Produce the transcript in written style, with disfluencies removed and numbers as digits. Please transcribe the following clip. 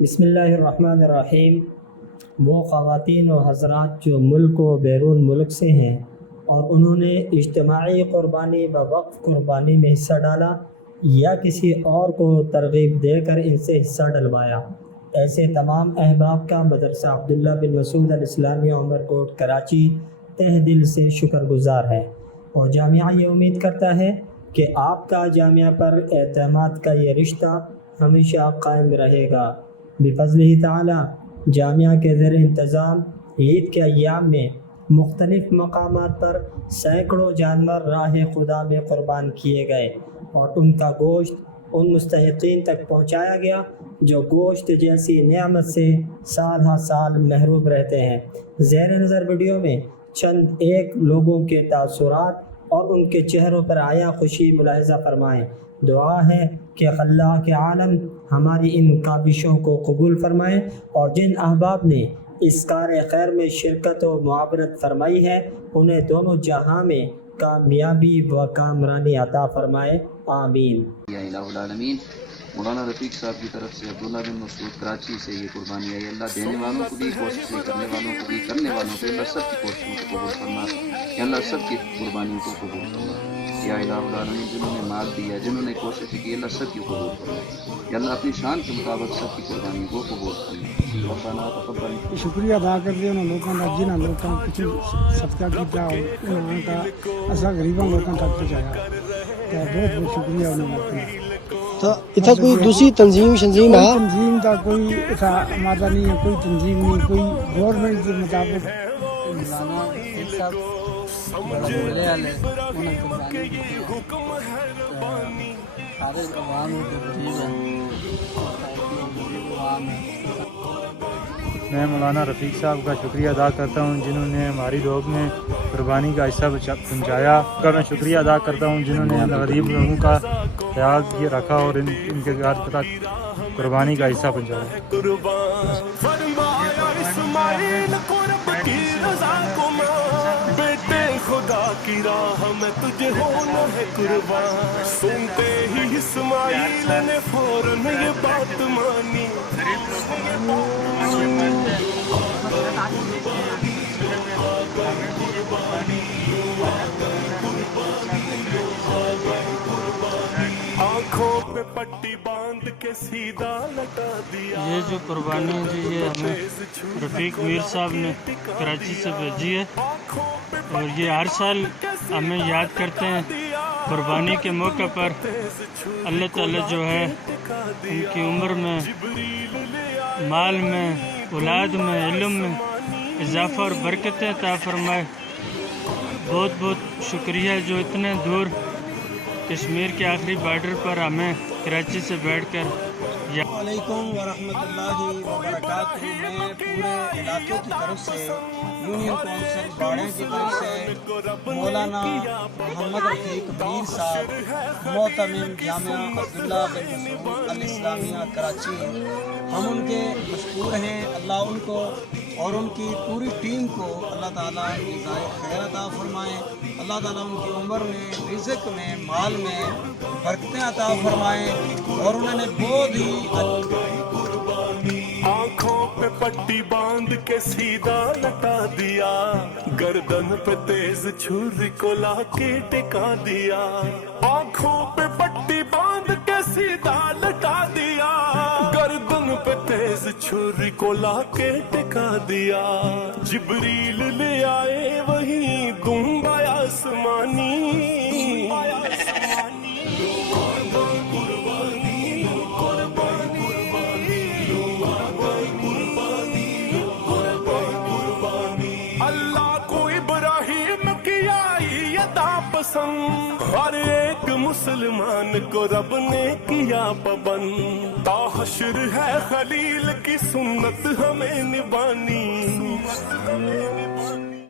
بسم اللہ الرحمن الرحیم۔ وہ خواتین و حضرات جو ملک و بیرون ملک سے ہیں اور انہوں نے اجتماعی قربانی و وقف قربانی میں حصہ ڈالا یا کسی اور کو ترغیب دے کر ان سے حصہ ڈلوایا، ایسے تمام احباب کا مدرسہ عبداللہ بن مسعود الاسلامیہ عمر کوٹ کراچی تہ دل سے شکر گزار ہے، اور جامعہ یہ امید کرتا ہے کہ آپ کا جامعہ پر اعتماد کا یہ رشتہ ہمیشہ قائم رہے گا۔ بفضلہ تعالی جامعہ کے زیر انتظام عید کے ایام میں مختلف مقامات پر سینکڑوں جانور راہ خدا میں قربان کیے گئے اور ان کا گوشت ان مستحقین تک پہنچایا گیا جو گوشت جیسی نعمت سے سال ہر سال محروم رہتے ہیں۔ زیر نظر ویڈیو میں چند ایک لوگوں کے تاثرات اور ان کے چہروں پر آیا خوشی ملاحظہ فرمائیں۔ دعا ہے کہ اللہ کے عالم ہماری ان کاوشوں کو قبول فرمائے، اور جن احباب نے اس کار خیر میں شرکت و معاونت فرمائی ہے انہیں دونوں جہاں میں کامیابی و کامرانی عطا فرمائے، آمین۔ یا الہ العالمین، مولانا رفیق صاحب کی طرف سے عبداللہ بن مسعود کراچی سے یہ قربانی آئی۔ اللہ دینے والوں کو بھی، کوشش کرنے والوں کو بھی، کرنے والوں کو اللہ سب کی کوششوں کو قبول فرما، یا اللہ سب کی قربانیوں کو قبول فرما۔ یا الہ العالمین، جنہوں نے مال دیا، جنہوں نے کوشش کی، اللہ سب کی قبول فرما، یا اللہ اپنی شان کے مطابق سب کی قربانیوں کو قبول فرما۔ ربنا تقبل۔ شکریہ ادا کرتے ہیں لوگوں کا جنہوں نے لوگوں کچھ صدقہ کیا اور انہوں کا اصل غریبوں لوگوں تک پہنچایا، بہت بہت شکریہ انہوں کا۔ تو اتنا کوئی دوسری تنظیم ہے؟ تنظیم کا کوئی ایسا مادہ نہیں ہے، کوئی تنظیم نہیں، کوئی گورنمنٹ کے مطابق میں مولانا رفیق صاحب کا شکریہ ادا کرتا ہوں جنہوں نے ہماری روب میں قربانی کا حصہ پہنچایا۔ ان کا میں شکریہ ادا کرتا ہوں جنہوں نے غریب لوگوں کا خیال یہ رکھا اور ان کے گھر تک قربانی کا حصہ پہنچایا۔ خدا کی راہ میں تجھے ہونا ہے قربان، سنتے ہی اسماعیل نے فوراً یہ بات مانی۔ آنکھوں پہ پٹی باندھ کے سیدھا لٹا دیا۔ یہ جو قربانی ہے جی، یہ ہمیں رفیق میر صاحب نے کراچی سے بھیجی ہے، اور یہ ہر سال ہمیں یاد کرتے ہیں قربانی کے موقع پر۔ اللہ تعالیٰ جو ہے ان کی عمر میں، مال میں، اولاد میں، علم میں اضافہ اور برکتیں عطا فرمائے۔ بہت بہت شکریہ جو اتنے دور کشمیر کے آخری بارڈر پر ہمیں کراچی سے بیٹھ کر السلام علیکم ورحمۃ اللہ وبرکاتہ۔ میں پورے علاقے کی طرف سے، یونین کونسل باڑے کی طرف سے مولانا محمد رفیق میر صاحب، محتمم جامعہ عبداللہ بن مسعود الاسلامیہ کراچی، ہم ان کے مشکور ہیں۔ اللہ ان کو اور ان کی پوری ٹیم کو اللہ تعالیٰ جزائے خیر عطا فرمائیں۔ اللہ تعالیٰ ان کی عمر میں، رزق میں، مال میں برکتیں عطا فرمائیں، اور انہوں نے بہت ہی آنکھوں پہ پٹی باندھ کے سیدھا لٹا دیا، گردن پہ تیز چھری کو لا کے ٹکا دیا۔ آنکھوں پہ پٹی باندھ کے سیدھا لٹا دیا، گردن پہ تیز چھری کو لا کے ٹکا دیا۔ جبریل لے آئے وہیں دنبا آسمانی، ہر ایک مسلمان کو رب نے کیا پابند، تا حشر ہے خلیل کی سنت ہمیں نبھانی۔